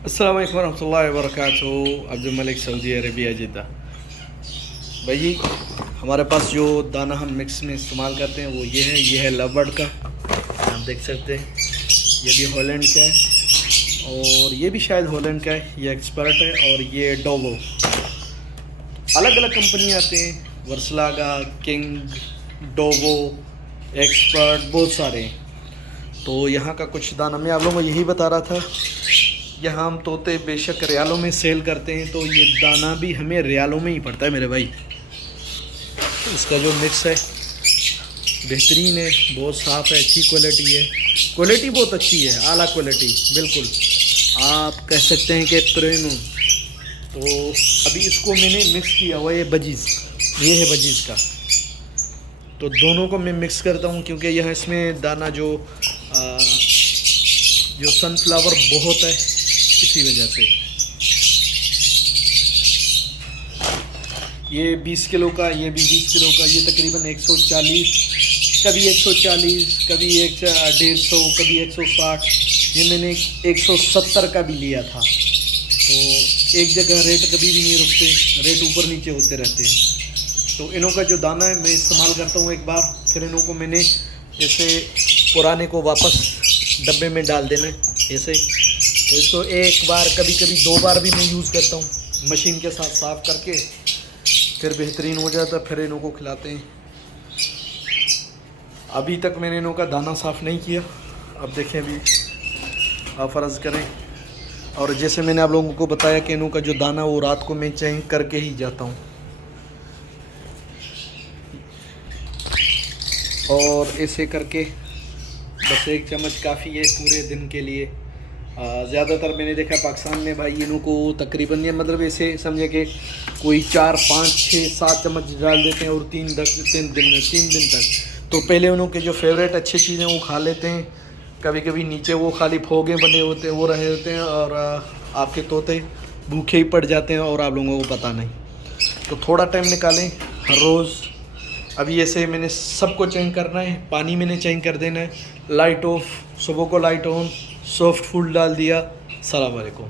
अस्सलाम वालेकुम रहमतुल्लाहि व बरकातहू। अब्दुल मलिक, सऊदी अरबिया, जिद्दा। भाई जी, हमारे पास जो दाना हम मिक्स में इस्तेमाल करते हैं वो ये है लवबर्ड का। आप देख सकते हैं, ये भी हॉलैंड का है और ये भी शायद हॉलैंड का है। ये एक्सपर्ट है और ये डोवो। अलग अलग कंपनी आते हैं, वर्सलागा, किंग, डोवो, एक्सपर्ट, बहुत सारे हैं। तो यहाँ का कुछ दाना मैं आप लोगों को यही बता रहा था। यहाँ हम तोते बेशक रियालों में सेल करते हैं, तो ये दाना भी हमें रियालों में ही पड़ता है मेरे भाई। इसका जो मिक्स है बेहतरीन है, बहुत साफ़ है, अच्छी क्वालिटी है। क्वालिटी बहुत अच्छी है, आला क्वालिटी, बिल्कुल आप कह सकते हैं कि प्रीमियम। तो अभी इसको मैंने मिक्स किया हुआ है बजीज़, ये है बजीज़ का। तो दोनों को मैं मिक्स करता हूँ क्योंकि यह इसमें दाना जो सनफ्लावर बहुत है, इसी वजह से। ये 20 किलो का, ये भी 20 किलो का। ये तकरीबन 140, कभी 140, कभी 150, कभी 160। ये मैंने 170 का भी लिया था। तो एक जगह रेट कभी भी नहीं रुकते, रेट ऊपर नीचे होते रहते हैं। तो इनों का जो दाना है मैं इस्तेमाल करता हूँ एक बार, फिर इनों को मैंने जैसे पुराने को वापस डब्बे में डाल देना है ऐसे। तो इसको एक बार, कभी कभी 2 बार भी मैं यूज़ करता हूँ, मशीन के साथ साफ़ करके फिर बेहतरीन हो जाता, फिर इनों को खिलाते हैं। अभी तक मैंने इनों का दाना साफ़ नहीं किया। अब देखें, अभी आप फ़र्ज़ करें। और जैसे मैंने आप लोगों को बताया कि इनों का जो दाना वो रात को मैं चेंज करके ही जाता हूँ। और ऐसे करके बस 1 चम्मच काफ़ी है पूरे दिन के लिए। ज़्यादातर मैंने देखा पाकिस्तान में भाई इनों को तकरीबन, ये मतलब ऐसे समझे कि कोई 4, 5, 6, 7 चम्मच डाल देते हैं और 3 दिन तक। तो पहले उनों के जो फेवरेट अच्छी चीज़ें वो खा लेते हैं। कभी कभी नीचे वो खाली फोगे बने होते हैं, वो रहे होते हैं, और आपके तोते भूखे ही पड़ जाते हैं और आप लोगों को पता नहीं। तो थोड़ा टाइम निकालें हर रोज़। अभी ऐसे मैंने सबको चेंज करना है, पानी मैंने चेंज कर देना है, लाइट ऑफ, सुबह को लाइट ऑन, सॉफ्ट फूड डाल दिया। सलाम वालेकुम।